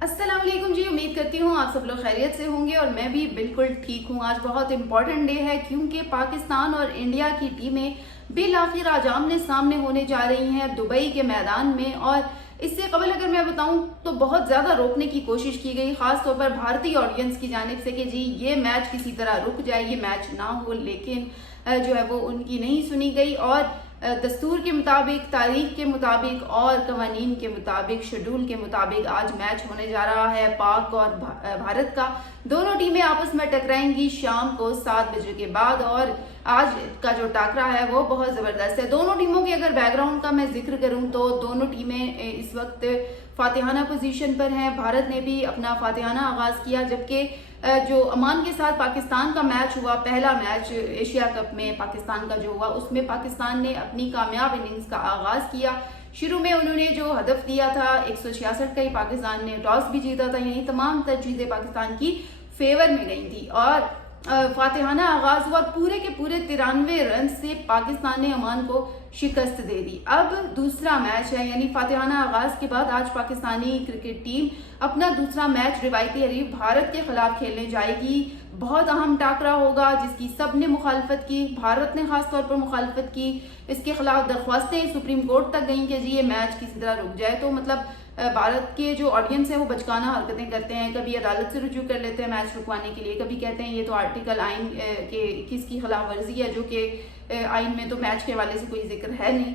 अस्सलाम वालेकुम जी। उम्मीद करती हूँ आप सब लोग खैरियत से होंगे और मैं भी बिल्कुल ठीक हूँ। आज बहुत इंपॉर्टेंट डे है क्योंकि पाकिस्तान और इंडिया की टीमें बिल आखिर आज आमने सामने होने जा रही हैं दुबई के मैदान में। और इससे कबल अगर मैं बताऊं तो बहुत ज्यादा रोकने की कोशिश की गई, खास तौर पर भारतीय ऑडियंस की जानिब से कि जी ये मैच किसी तरह रुक जाए, ये मैच ना हो। लेकिन जो है वो उनकी नहीं सुनी गई और दस्तूर के मुताबिक, तारीख के मुताबिक और कवानीन के मुताबिक, शेड्यूल के मुताबिक आज मैच होने जा रहा है पाक और भारत का। दोनों टीमें आपस में टकराएंगी शाम को 7 बजे के बाद और आज का जो टाकरा है वो बहुत जबरदस्त है। दोनों टीमों के अगर बैकग्राउंड का मैं जिक्र करूं तो दोनों टीमें इस वक्त फातिहाना पोजीशन पर हैं। भारत ने भी अपना फातिहाना आगाज किया, जबकि जो ओमान के साथ पाकिस्तान का मैच हुआ, पहला मैच एशिया कप में पाकिस्तान का जो हुआ, उसमें पाकिस्तान ने अपनी कामयाब इनिंग्स का आगाज किया। शुरू में उन्होंने जो हदफ दिया था 166 का ही, पाकिस्तान ने टॉस भी जीता था, यही तमाम चीजें पाकिस्तान की फेवर में गई थी और फातिहाना आगाज हुआ। पूरे के पूरे 93 रन से पाकिस्तान ने ओमान को शिकस्त दे दी। अब दूसरा मैच है, यानी फातिहाना आगाज के बाद आज पाकिस्तानी क्रिकेट टीम अपना दूसरा मैच रिवायती हरीफ भारत के खिलाफ खेलने जाएगी। बहुत अहम टाकरा होगा जिसकी सबने मुखालफत की, भारत ने खास तौर पर मुखालफत की। इसके खिलाफ दरख्वास्तें सुप्रीम कोर्ट तक गई कि जी ये मैच किसी तरह रुक जाए। तो मतलब भारत के जो ऑडियंस है वो बचकाना हरकतें करते हैं, कभी अदालत से रुजू कर लेते हैं मैच रुकवाने के लिए, कभी कहते हैं ये तो आर्टिकल आइन के 21 की खिलाफ वर्जी है, जो कि आइन में तो मैच के हवाले से कोई जिक्र है नहीं।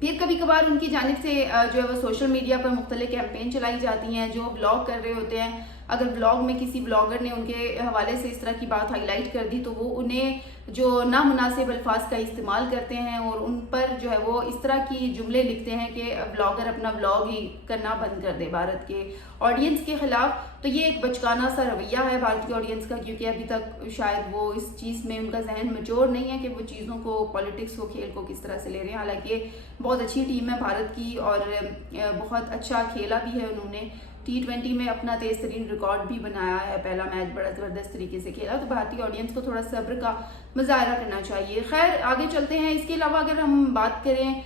फिर कभी कभार उनकी जानिब से जो है वो सोशल मीडिया पर मुख्तलिफ कैंपेन चलाई जाती हैं। जो ब्लॉग कर रहे होते हैं, अगर ब्लॉग में किसी ब्लॉगर ने उनके हवाले से इस तरह की बात हाईलाइट कर दी तो वो उन्हें जो नामुनासिब अल्फाज का इस्तेमाल करते हैं और उन पर जो है वो इस तरह की जुमले लिखते हैं कि ब्लॉगर अपना ब्लॉग ही करना बंद कर दे भारत के ऑडियंस के खिलाफ। तो ये एक बचकाना सा रवैया है भारतीय ऑडियंस का, क्योंकि अभी तक शायद वो इस चीज़ में उनका जहन मैच्योर नहीं है कि वो चीज़ों को, पॉलिटिक्स को, खेल को किस तरह से ले रहे हैं। हालांकि बहुत अच्छी टीम है भारत की और बहुत अच्छा खेला भी है उन्होंने। T20 में अपना तेज तरीन रिकॉर्ड भी बनाया है, पहला मैच बड़ा ज़बरदस्त तरीके से खेला। तो भारतीय ऑडियंस को थोड़ा सब्र का मुजाहरा करना चाहिए। खैर आगे चलते हैं। इसके अलावा अगर हम बात करें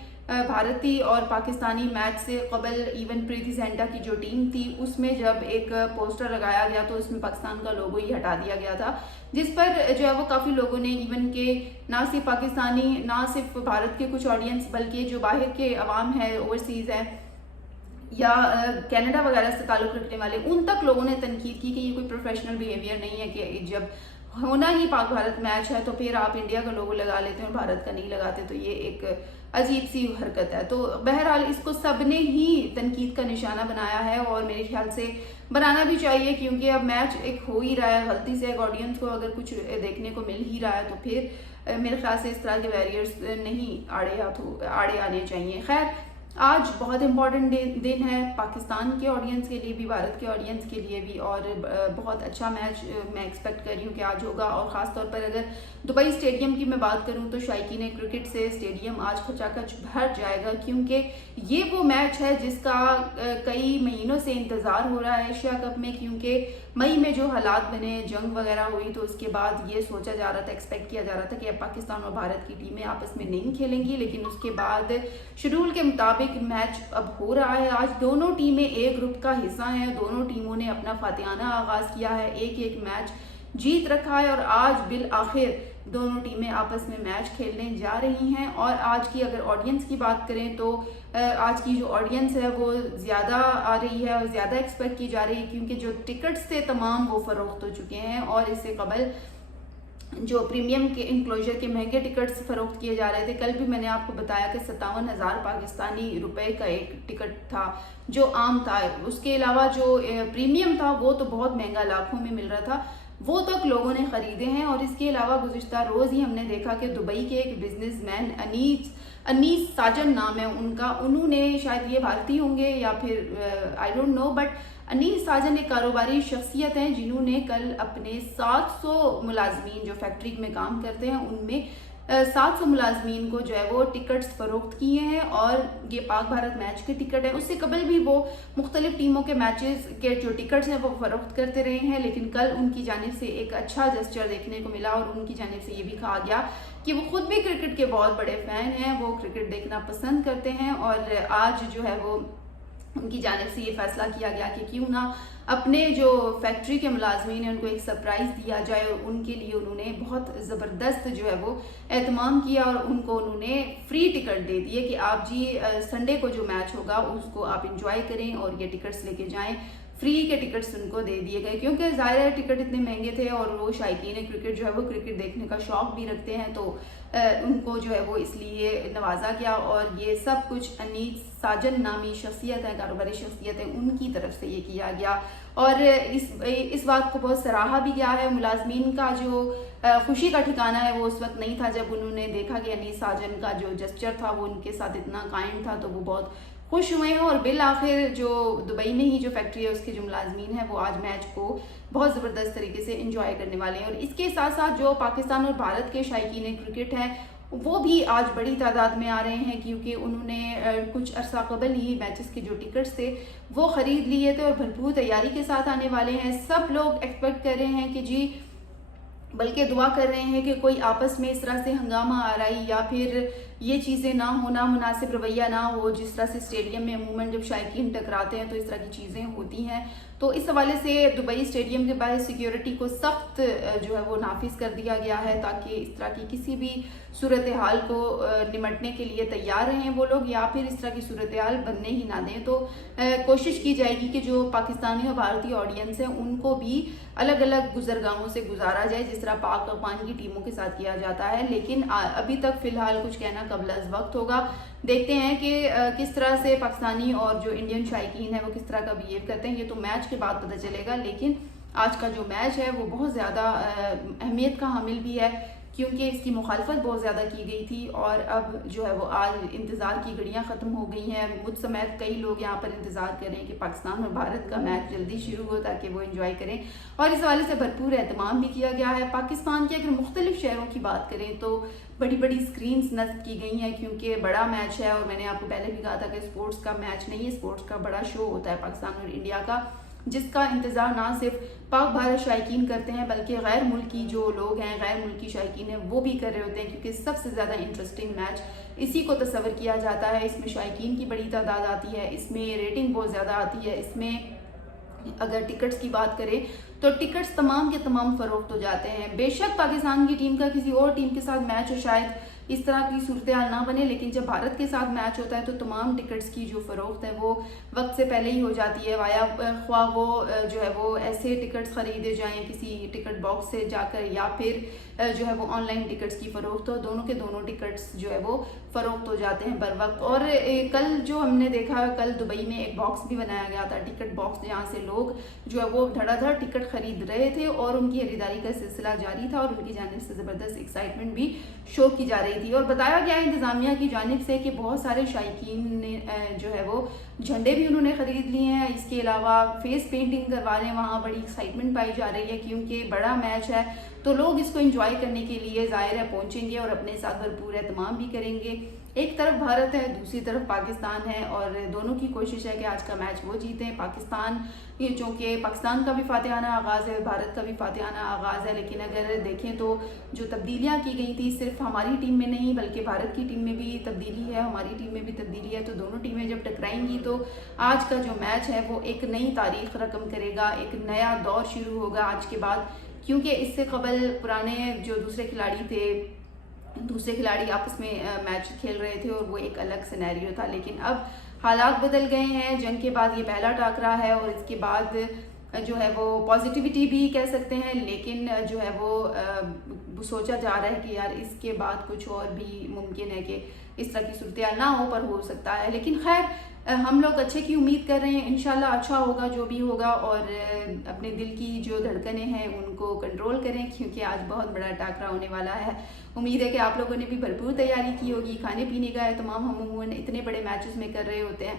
भारतीय और पाकिस्तानी मैच से कबल, इवन प्रीति जिंटा की जो टीम थी उसमें जब एक पोस्टर लगाया गया तो उसमें पाकिस्तान का लोगो ही हटा दिया गया था, जिस पर जो है वो काफ़ी लोगों ने, इवन के ना सिर्फ पाकिस्तानी, ना सिर्फ भारत के कुछ ऑडियंस बल्कि जो बाहर के अवाम है, ओवरसीज़ है या कनाडा वगैरह से ताल्लुक़ रखने वाले, उन तक लोगों ने तनकीद की कि ये कोई प्रोफेशनल बिहेवियर नहीं है कि जब होना ही पाक भारत मैच है तो फिर आप इंडिया का लोगो लगा लेते हैं और भारत का नहीं लगाते। तो ये एक अजीब सी हरकत है। तो बहरहाल इसको सबने ही तनकीद का निशाना बनाया है और मेरे ख्याल से बनाना भी चाहिए, क्योंकि अब मैच एक हो ही रहा है, गलती से एक ऑडियंस को अगर कुछ देखने को मिल ही रहा है तो फिर मेरे ख्याल से इस तरह के बैरियर्स नहीं आड़े आने चाहिए। खैर आज बहुत इंपॉर्टेंट दिन है पाकिस्तान के ऑडियंस के लिए भी, भारत के ऑडियंस के लिए भी, और बहुत अच्छा मैच मैं एक्सपेक्ट कर रही हूँ कि आज होगा। और ख़ास तौर पर अगर दुबई स्टेडियम की मैं बात करूँ तो शायकीन क्रिकेट से स्टेडियम आज खचाखच भर जाएगा, क्योंकि ये वो मैच है जिसका कई महीनों से इंतज़ार हो रहा है एशिया कप में। क्योंकि मई में जो हालात बने, जंग वगैरह हुई, तो उसके बाद ये सोचा जा रहा था, एक्सपेक्ट किया जा रहा था कि अब पाकिस्तान और भारत की टीमें आपस में नहीं खेलेंगी, लेकिन उसके बाद शेड्यूल के मुताबिक मैच अब हो रहा है। आज दोनों टीमें एक ग्रुप का हिस्सा हैं, दोनों टीमों ने अपना फातिहाना आगाज किया है, एक एक मैच जीत रखा है और आज बिल आखिर दोनों टीमें आपस में मैच खेलने जा रही हैं। और आज की अगर ऑडियंस की बात करें तो आज की जो ऑडियंस है वो ज़्यादा आ रही है और ज़्यादा एक्सपेक्ट की जा रही है, क्योंकि जो टिकट्स थे तमाम वो फरोख्त हो चुके हैं और इससे कबल जो प्रीमियम के इंक्लोजर के महंगे टिकट्स फरोख्त किए जा रहे थे। कल भी मैंने आपको बताया कि 57,000 पाकिस्तानी रुपए का एक टिकट था जो आम था। उसके अलावा जो प्रीमियम था वो तो बहुत महंगा, लाखों में मिल रहा था, वो तक लोगों ने खरीदे हैं। और इसके अलावा गुज़िश्ता रोज़ ही हमने देखा कि दुबई के एक बिजनेसमैन अनीस साजन नाम है उनका, उन्होंने, शायद ये भारतीय होंगे या फिर I don't know, but Anees Sajan एक कारोबारी शख्सियत हैं जिन्होंने कल अपने 700 मुलाजमीन जो फैक्ट्री में काम करते हैं उनमें 700 मुलाजमीन को जो है वो टिकट्स फरोख्त किए हैं और ये पाक भारत मैच के टिकट है। उससे कबल भी वो मुख्तलिफ टीमों के मैचेस के जो टिकट्स हैं वो फरोख्त करते रहे हैं, लेकिन कल उनकी जानिब से एक अच्छा जेस्चर देखने को मिला और उनकी जानिब से ये भी कहा गया कि वो खुद भी क्रिकेट के बहुत बड़े फैन हैं, वो क्रिकेट देखना पसंद करते हैं और आज जो है वो उनकी जानिब से ये फैसला किया गया कि क्यों ना अपने जो फैक्ट्री के मुलाजमीन हैं उनको एक सरप्राइज़ दिया जाए, और उनके लिए उन्होंने बहुत ज़बरदस्त जो है वो एहतमाम किया और उनको उन्होंने फ्री टिकट दे दिए कि आप जी संडे को जो मैच होगा उसको आप इंजॉय करें और ये टिकट्स लेके जाएं। फ्री के टिकट्स उनको दे दिए गए, क्योंकि ज़ाहिर है टिकट इतने महंगे थे और वो शायकीन क्रिकेट जो है वो क्रिकेट देखने का शौक भी रखते हैं, तो उनको जो है वो इसलिए नवाजा गया। और ये सब कुछ अनीस साजन नामी शख्सियत है, कारोबारी शख्सियत है, उनकी तरफ से ये किया गया और इस बात को बहुत सराहा भी गया है। मुलाजमीन का जो खुशी का ठिकाना है वो उस वक्त नहीं था जब उन्होंने देखा कि अनीस साजन का जो जेस्चर था वो उनके साथ इतना कायम था, तो वो बहुत खुश हुए हैं। और बिल आखिर जो दुबई में ही जो फैक्ट्री है उसके जो मुलाजमीन है वो आज मैच को बहुत ज़बरदस्त तरीके से इंजॉय करने वाले हैं। और इसके साथ साथ जो पाकिस्तान और भारत के शायकीन क्रिकेट हैं वो भी आज बड़ी तादाद में आ रहे हैं, क्योंकि उन्होंने कुछ अरसा कबल ही मैचेस के जो टिकट्स थे वो ख़रीद लिए थे और भरपूर तैयारी के साथ आने वाले हैं। सब लोग एक्सपेक्ट कर रहे हैं कि जी, बल्कि दुआ कर रहे हैं कि कोई आपस में इस तरह से हंगामा आ रही या फिर ये चीज़ें ना होना, मुनासिब रवैया ना हो, जिस तरह से स्टेडियम में अमूमन जब शायकीन टकराते हैं तो इस तरह की चीज़ें होती हैं। तो इस हवाले से दुबई स्टेडियम के बाहर सिक्योरिटी को सख्त जो है वो नाफिज कर दिया गया है, ताकि इस तरह की किसी भी सूरत हाल को निमटने के लिए तैयार रहें वो लोग, या फिर इस तरह की सूरत हाल बनने ही ना दें। तो कोशिश की जाएगी कि जो पाकिस्तानी और भारतीय ऑडियंस है उनको भी अलग अलग गुजरगाहों से गुजारा जाए, जिस तरह पाक अफगान की टीमों के साथ किया जाता है। लेकिन अभी तक फिलहाल कुछ कहना कबल अज़ वक्त होगा। देखते हैं कि किस तरह से पाकिस्तानी और जो इंडियन शायकीन है वो किस तरह का बिहेव करते हैं, ये तो मैच के बाद पता चलेगा। लेकिन आज का जो मैच है वो बहुत ज़्यादा अहमियत का हामिल भी है, क्योंकि इसकी मुखालफत बहुत ज़्यादा की गई थी और अब जो है वो आज इंतज़ार की घड़ियाँ ख़त्म हो गई हैं। मुझ समेत कई लोग यहाँ पर इंतज़ार कर रहे हैं कि पाकिस्तान और भारत का मैच जल्दी शुरू हो ताकि वो एंजॉय करें, और इस हवाले से भरपूर एहतमाम भी किया गया है। पाकिस्तान के अगर मुख्तलिफ शहरों की बात करें तो बड़ी बड़ी स्क्रीन्स नस्ब की गई हैं, क्योंकि बड़ा मैच है। और मैंने आपको पहले भी कहा था कि स्पोर्ट्स का मैच नहीं है, स्पोर्ट्स का बड़ा शो होता है पाकिस्तान और इंडिया का, जिसका इंतज़ार ना सिर्फ पाक भारत शायकीन करते हैं बल्कि गैर मुल्की जो लोग हैं, गैर मुल्की शायकीन हैं, वो भी कर रहे होते हैं, क्योंकि सबसे ज़्यादा इंटरेस्टिंग मैच इसी को तस्वर किया जाता है। इसमें शायकीन की बड़ी तादाद आती है, इसमें रेटिंग बहुत ज़्यादा आती है। इसमें अगर टिकट्स की बात करें तो टिकट्स तमाम के तमाम फ़रोख्त हो जाते हैं। बेशक पाकिस्तान की टीम का किसी और टीम के साथ मैच हो, शायद इस तरह की सूरत हाल ना बने, लेकिन जब भारत के साथ मैच होता है तो तमाम टिकट्स की जो फ़रोख्त है वो वक्त से पहले ही हो जाती है, वाया ख्वाह वो जो है वो ऐसे टिकट्स ख़रीदे जाएं किसी टिकट बॉक्स से जाकर, या फिर जो है वो ऑनलाइन टिकट्स की फ़रोख्त हो, दोनों के दोनों टिकट्स जो है वो फ़रोख्त हो जाते हैं बर वक्त। और कल जो हमने देखा, कल दुबई में एक बॉक्स भी बनाया गया था, टिकट बॉक्स, जहाँ से लोग जो है वो धड़ाधड़ टिकट खरीद रहे थे और उनकी खरीदारी का सिलसिला जारी था और उनकी जानिब से ज़बरदस्त एक्साइटमेंट भी शो की जा रही थी। और बताया गया इंतज़ामिया की जानिब से कि बहुत सारे शायकीन ने जो है वो झंडे भी उन्होंने ख़रीद लिए हैं। इसके अलावा फेस पेंटिंग करवा रहे हैं, वहाँ बड़ी एक्साइटमेंट पाई जा रही है, क्योंकि बड़ा मैच है तो लोग इसको एंजॉय करने के लिए ज़ाहिर है पहुँचेंगे और अपने साथ भरपूर एहतमाम भी करेंगे। एक तरफ भारत है, दूसरी तरफ पाकिस्तान है, और दोनों की कोशिश है कि आज का मैच वो जीतें। पाकिस्तान ये चूँकि पाकिस्तान का भी फातिहाना आगाज़ है, भारत का भी फातिहाना आगाज़ है, लेकिन अगर देखें तो जो तब्दीलियाँ की गई थी सिर्फ हमारी टीम में नहीं बल्कि भारत की टीम में भी तब्दीली है, हमारी टीम में भी तब्दीली है, तो दोनों टीमें जब टकराएंगी तो आज का जो मैच है वो एक नई तारीख रकम करेगा, एक नया दौर शुरू होगा आज के बाद। क्योंकि इससे कबल पुराने जो दूसरे खिलाड़ी आपस में मैच खेल रहे थे और वो एक अलग सिनेरियो था, लेकिन अब हालात बदल गए हैं। जंग के बाद ये पहला टाकरा है और इसके बाद जो है वो पॉजिटिविटी भी कह सकते हैं, लेकिन जो है वो सोचा जा रहा है कि यार इसके बाद कुछ और भी मुमकिन है कि इस तरह की सूरत ना हो, पर हो सकता है। लेकिन खैर हम लोग अच्छे की उम्मीद कर रहे हैं, इंशाल्लाह अच्छा होगा जो भी होगा, और अपने दिल की जो धड़कनें हैं उनको कंट्रोल करें, क्योंकि आज बहुत बड़ा टाकरा होने वाला है। उम्मीद है कि आप लोगों ने भी भरपूर तैयारी की होगी। खाने पीने का एहतमाम हम अमूमन इतने बड़े मैचेस में कर रहे होते हैं,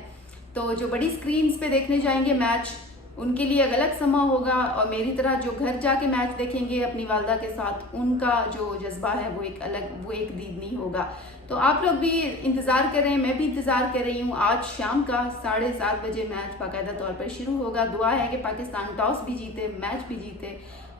तो जो बड़ी स्क्रीन्स पे देखने जाएंगे मैच उनके लिए एक अलग समा होगा, और मेरी तरह जो घर जाके मैच देखेंगे अपनी वालदा के साथ, उनका जो जज्बा है वो एक अलग, वो एक दीदनी होगा। तो आप लोग भी इंतज़ार कर रहे हैं, मैं भी इंतज़ार कर रही हूँ। आज शाम का 7:30 बजे मैच बाकायदा तौर पर शुरू होगा। दुआ है कि पाकिस्तान टॉस भी जीते, मैच भी जीते,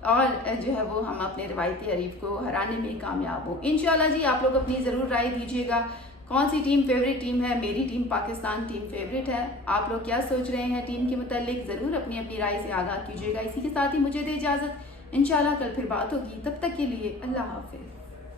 और जो है वो हम अपने रिवायती हरीफ को हराने में कामयाब हो। इंशाल्लाह जी, आप लोग अपनी ज़रूर राय दीजिएगा। कौन सी टीम फेवरेट टीम है? मेरी टीम पाकिस्तान टीम फेवरेट है। आप लोग क्या सोच रहे हैं टीम के मुतालिक? ज़रूर अपनी अपनी राय से आगाह कीजिएगा। इसी के साथ ही मुझे दे इजाज़त, इंशाल्लाह कल फिर बात होगी। तब तक के लिए अल्लाह हाफिज़।